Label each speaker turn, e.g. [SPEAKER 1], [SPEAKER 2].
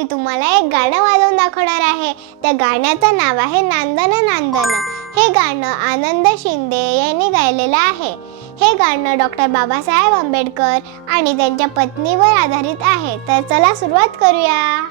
[SPEAKER 1] मी तुम्हाला एक गाणं वाजवून दाखवणार आहे. त्या गाण्याचं नाव आहे नांदन नांदन. हे गाणं आनंद शिंदे यांनी गायलेलं आहे. हे गाणं डॉक्टर बाबासाहेब आंबेडकर आणि त्यांच्या पत्नीवर आधारित आहे. तर चला सुरुवात करूया.